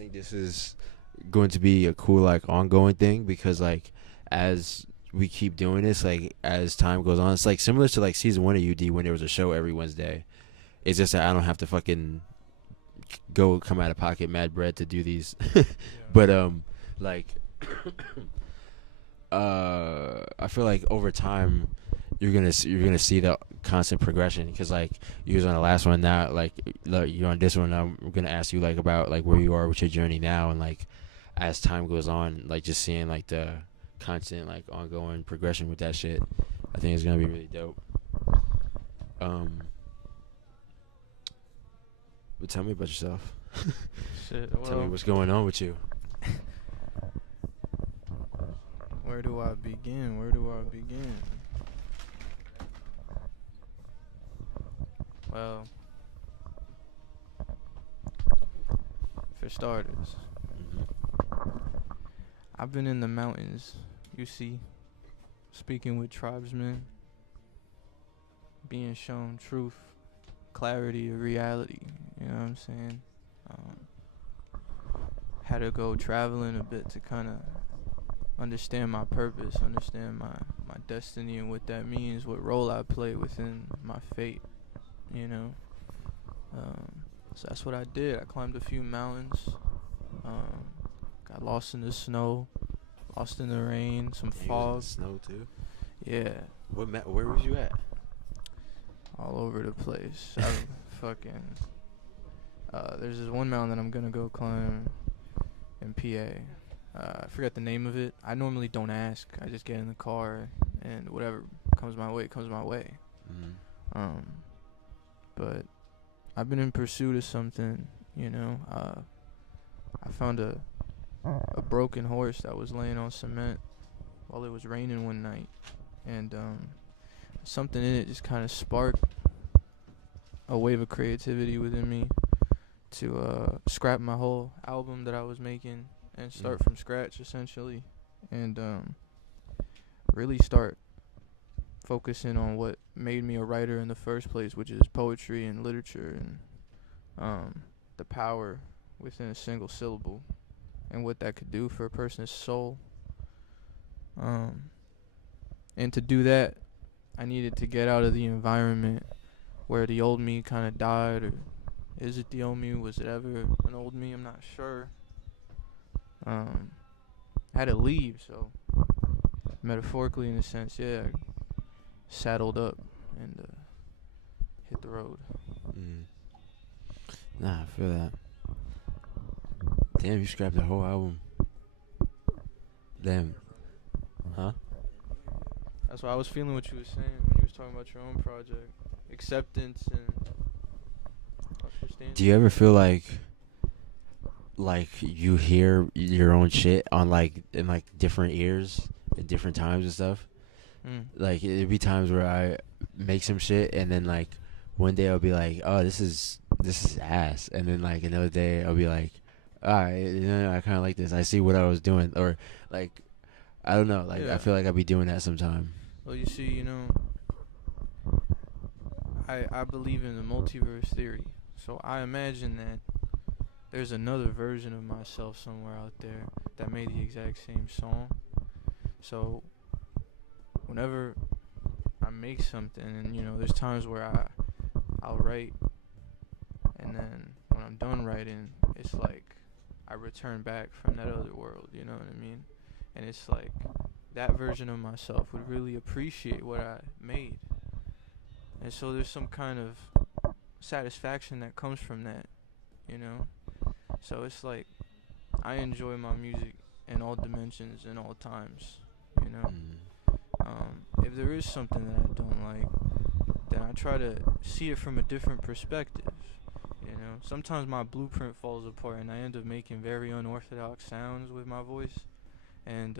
think this is going to be a cool like ongoing thing because like as we keep doing this, like as time goes on, it's like similar to like season 1 of UD when there was a show every Wednesday. It's just that I don't have to fucking go come out of pocket mad bread to do these. Yeah. But like I feel like over time you're gonna see the constant progression because like you was on the last one now like you're on this one. I'm gonna ask you like about like where you are with your journey now and like as time goes on, like just seeing like the constant like ongoing progression with that shit. I think it's gonna be really dope. Um, but tell me about yourself. Shit. Tell me Well, what's going on with you. where do I begin? Where do I begin? Well, for starters, I've been in the mountains, you see, speaking with tribesmen, being shown truth, clarity of reality, you know what I'm saying? Um, Had to go traveling a bit to kind of understand my purpose, understand my destiny and what that means, what role I play within my fate, you know? So that's what I did. I climbed a few mountains, um, got lost in the snow, lost in the rain, some And you was in the fog. snow too. Yeah, Where was you at? all over the place. I fucking. There's this one mountain that I'm gonna go climb in PA. I forgot the name of it. I normally don't ask. I just get in the car and whatever comes my way comes my way. Um, but I've been in pursuit of something. You know, I found a broken horse that was laying on cement while it was raining one night, and something in it just kind of sparked a wave of creativity within me to scrap my whole album that I was making and start from scratch essentially, and really start focusing on what made me a writer in the first place, which is poetry and literature and the power within a single syllable and what that could do for a person's soul. And to do that, I needed to get out of the environment where the old me kind of died, or is it the old me? Was it ever an old me? I'm not sure. I had to leave, so metaphorically, in a sense, yeah, I saddled up and hit the road. Nah, I feel that. Damn, you scrapped the whole album. Damn. Huh? That's why I was feeling what you were saying when you was talking about your own project, acceptance and understanding. Do you ever feel like you hear your own shit on like in like different ears at different times and stuff? Like it'd be times where I make some shit and then like one day I'll be like, oh, this is ass, and then like another day I'll be like, alright, you know, I kind of like this. I see what I was doing, or like I don't know, like I feel like I'll be doing that sometime. Well, you see, you know, I believe in the multiverse theory, so I imagine that there's another version of myself somewhere out there that made the exact same song. So whenever I make something, and you know, there's times where I'll write, and then when I'm done writing, it's like I return back from that other world. You know what I mean? And it's like that version of myself would really appreciate what I made, and so there's some kind of satisfaction that comes from that. You know? So it's like I enjoy my music in all dimensions and all times. You know? If there is something that I don't like, then I try to see it from a different perspective. You know, sometimes my blueprint falls apart and I end up making very unorthodox sounds with my voice, and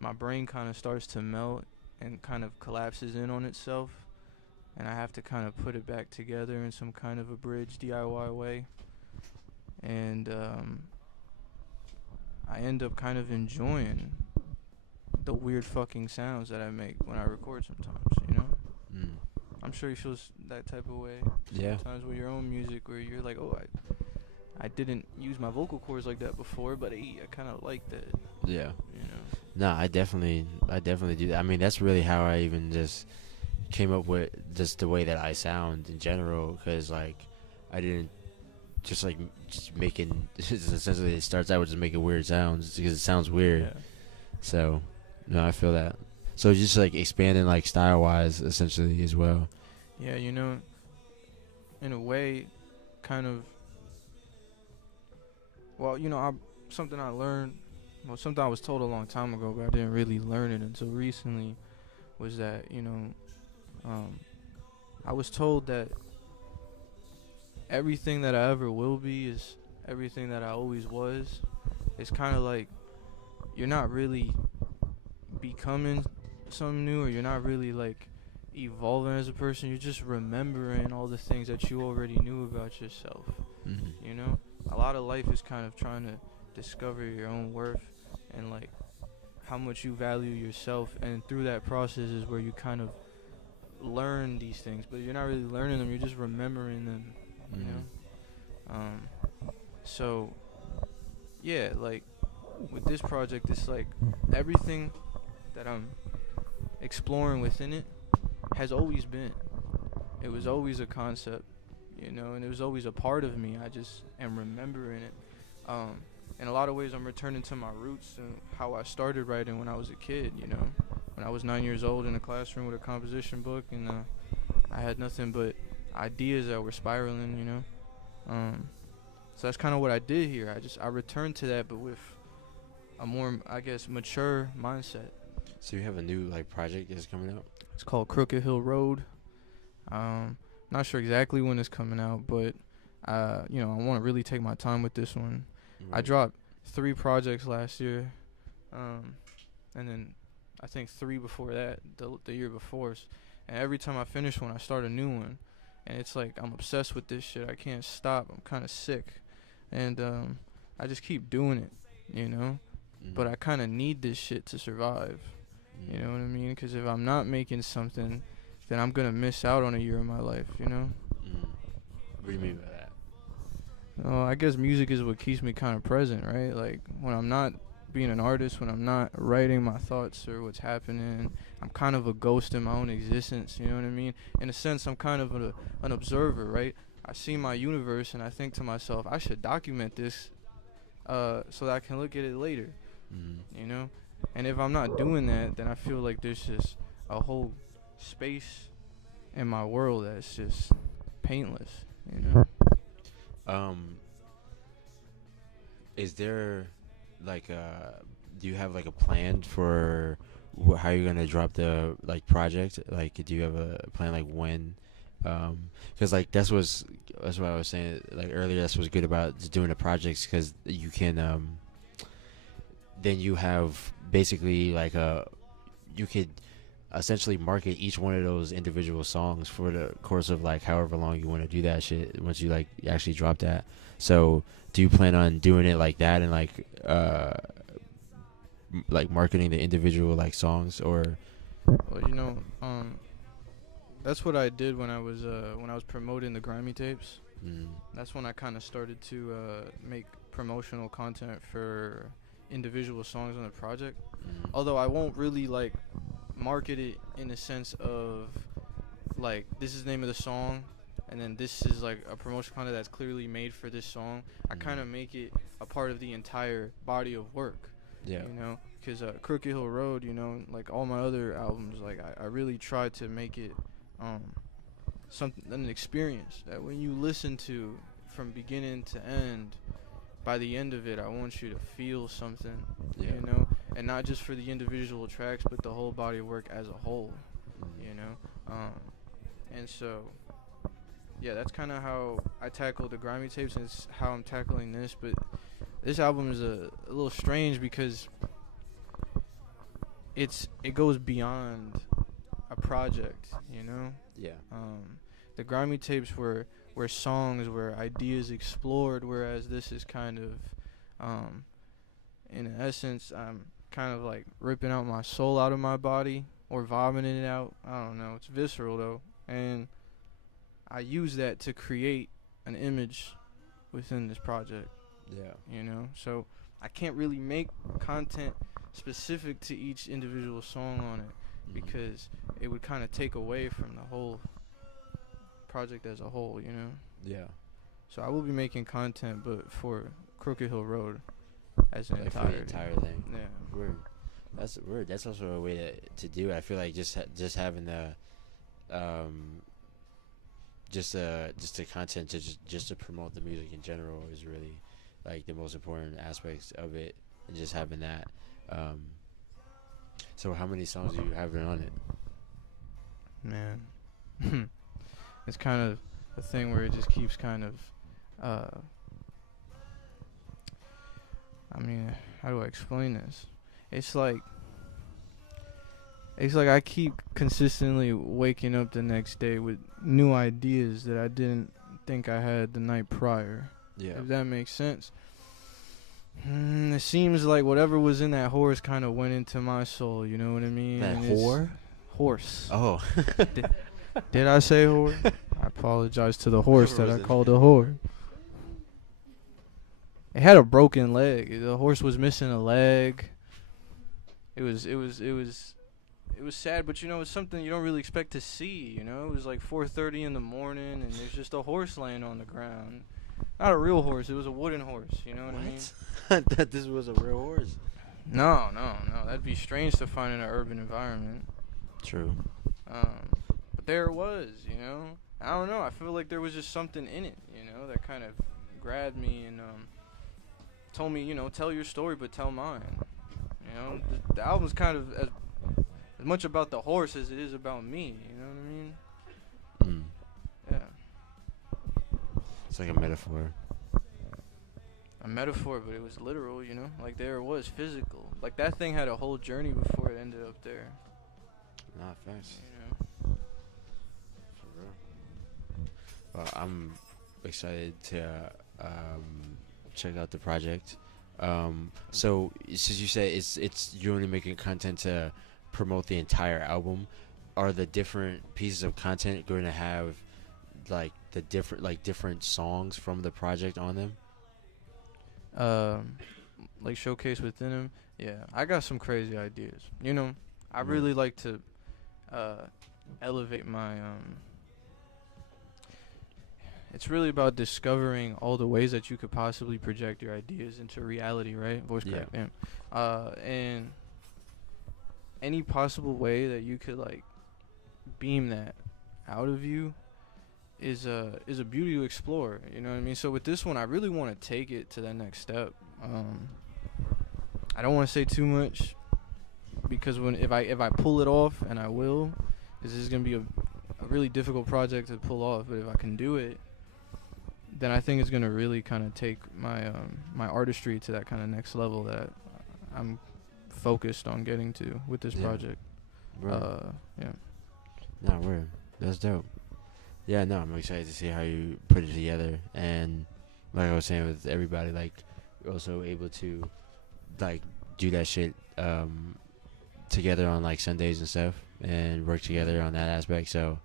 my brain kind of starts to melt and kind of collapses in on itself, and I have to kind of put it back together in some kind of a bridge DIY way, and I end up kind of enjoying the weird fucking sounds that I make when I record sometimes, you know? I'm sure you feel that type of way. Yeah. Sometimes with your own music where you're like, oh, I didn't use my vocal cords like that before, but I kind of like that. Yeah. You know. No, I definitely do that. I mean, that's really how I even just came up with just the way that I sound in general, because like I didn't just like just making essentially it starts out with just making weird sounds because it sounds weird. Yeah. So no, I feel that. So just like expanding like style wise essentially as well. Yeah, you know, in a way, kind of. Well, you know, something I learned. Well, something I was told a long time ago, but I didn't really learn it until recently. Was that I was told that everything that I ever will be is everything that I always was. It's kind of like you're not really becoming something new, or you're not really like evolving as a person. You're just remembering all the things that you already knew about yourself. Mm-hmm. You know, a lot of life is kind of trying to discover your own worth and like how much you value yourself, and through that process is where you kind of learn these things, but you're not really learning them, you're just remembering them. You know. So yeah, like with this project, it's like everything that I'm exploring within it has always been. It was always a concept, you know, and it was always a part of me. I just am remembering it. In a lot of ways, I'm returning to my roots and how I started writing when I was a kid, you know, when I was 9 years old in a classroom with a composition book, and I had nothing but ideas that were spiraling, you know. So that's kind of what I did here. I returned to that, but with a more, I guess, mature mindset. So you have a new like project that's coming out? It's called Crooked Hill Road. Not sure exactly when it's coming out, but you know, I want to really take my time with this one. Right. I dropped 3 projects last year, and then I think 3 before that, the year before. And every time I finish one, I start a new one, and it's like I'm obsessed with this shit. I can't stop. I'm kind of sick, and I just keep doing it, you know. Mm-hmm. But I kind of need this shit to survive. You know what I mean? Because if I'm not making something, then I'm gonna miss out on a year of my life. You know. What do you mean by that? I guess music is what keeps me kind of present, right? Like when I'm not being an artist, when I'm not writing my thoughts or what's happening, I'm kind of a ghost in my own existence. You know what I mean? In a sense, I'm kind of an observer, right? I see my universe and I think to myself, I should document this, so that I can look at it later. You know? And if I'm not doing that, then I feel like there's just a whole space in my world that's just paintless, you know? Is there like do you have like a plan for how you're gonna drop the like project? Like, do you have a plan like when? Because like that's what I was saying like earlier. That's what's good about just doing the projects, because you can then you have basically like you could essentially market each one of those individual songs for the course of like however long you want to do that shit once you like actually drop that. So do you plan on doing it like that and like marketing the individual like songs, or? Well, you know, that's what I did when I was promoting the Grimy tapes. That's when I kind of started to make promotional content for individual songs on the project. Although I won't really like market it in the sense of like this is the name of the song, and then this is like a promotional content that's clearly made for this song. I kind of make it a part of the entire body of work. Yeah. You know, because Crooked Hill Road, you know, like all my other albums, like I really tried to make it something, an experience that when you listen to from beginning to end, by the end of it, I want you to feel something. Yeah. You know, and not just for the individual tracks, but the whole body of work as a whole. You know, and so yeah, that's kind of how I tackle the Grimy tapes, and it's how I'm tackling this. But this album is a little strange because it goes beyond a project, you know. Yeah. The Grimy tapes were songs, where ideas explored, whereas this is kind of, in essence, I'm kind of like ripping out my soul out of my body or vomiting it out. I don't know. It's visceral though, and I use that to create an image within this project. Yeah. You know, so I can't really make content specific to each individual song on it because it would kind of take away from the whole project as a whole, you know. Yeah. So I will be making content, but for Crooked Hill Road as an Like for the entirety. entire thing. Yeah. Word. That's word. That's also a way to do it. I feel like just having the just the content to just to promote the music in general is really like the most important aspects of it, and just having that. So how many songs do you have on it? Man, it's kind of a thing where it just keeps kind of I mean, how do I explain this? It's like I keep consistently waking up the next day with new ideas that I didn't think I had the night prior. Yeah. If that makes sense. It seems like whatever was in that horse kind of went into my soul, you know what I mean? That And whore? Horse. Oh. Did I say whore? I apologize to the horse Whoever that I was called in a whore. It had a broken leg. The horse was missing a leg. It was sad, but you know, it's something you don't really expect to see, you know? It was like 4:30 in the morning and there's just a horse laying on the ground. Not a real horse, it was a wooden horse, you know what I mean? I thought this was a real horse. No. That'd be strange to find in an urban environment. True. But there it was, you know? I don't know, I feel like there was just something in it, you know, that kind of grabbed me and told me, you know, tell your story but tell mine. You know, the album's kind of as much about the horse as it is about me, you know what I mean? Yeah. It's like a metaphor. A metaphor, but it was literal, you know? Like, there it was, physical. Like, that thing had a whole journey before it ended up there. Nah, thanks. You know? For real. Well, I'm excited to check out the project. So since you said it's you're only making content to promote the entire album, are the different pieces of content going to have like the different songs from the project on them? Like showcase within them. Yeah, I got some crazy ideas. You know, I really like to elevate my it's really about discovering all the ways that you could possibly project your ideas into reality, right? Voice crack, damn. And any possible way that you could like beam that out of you is a beauty to explore, you know what I mean? So with this one, I really want to take it to that next step. I don't want to say too much because if I pull it off, and I will, this is gonna be a really difficult project to pull off. But if I can do it, then I think it's gonna really kind of take my my artistry to that kind of next level that I'm focused on getting to with this project. Right. Yeah. No, word. That's dope. Yeah, no, I'm excited to see how you put it together, and like I was saying with everybody, like you're also able to like do that shit together on like Sundays and stuff, and work together on that aspect. So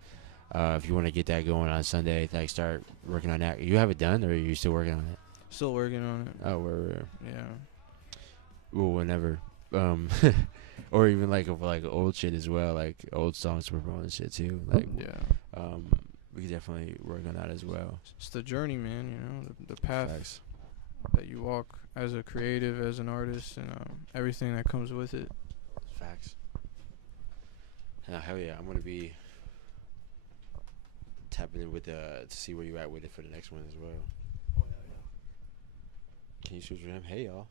if you want to get that going on Sunday, like start working on that. You have it done, or are you still working on it? Still working on it. Oh, we're Yeah. well, whenever, or even like of like old shit as well, like old songs we're promoting shit too. Like we could definitely work on that as well. It's the journey, man. You know, the path Facts. that you walk as a creative, as an artist, and everything that comes with it. Facts. Hell yeah, I'm gonna be tapping in with to see where you at with it for the next one as well. Can you switch with him? Hey y'all.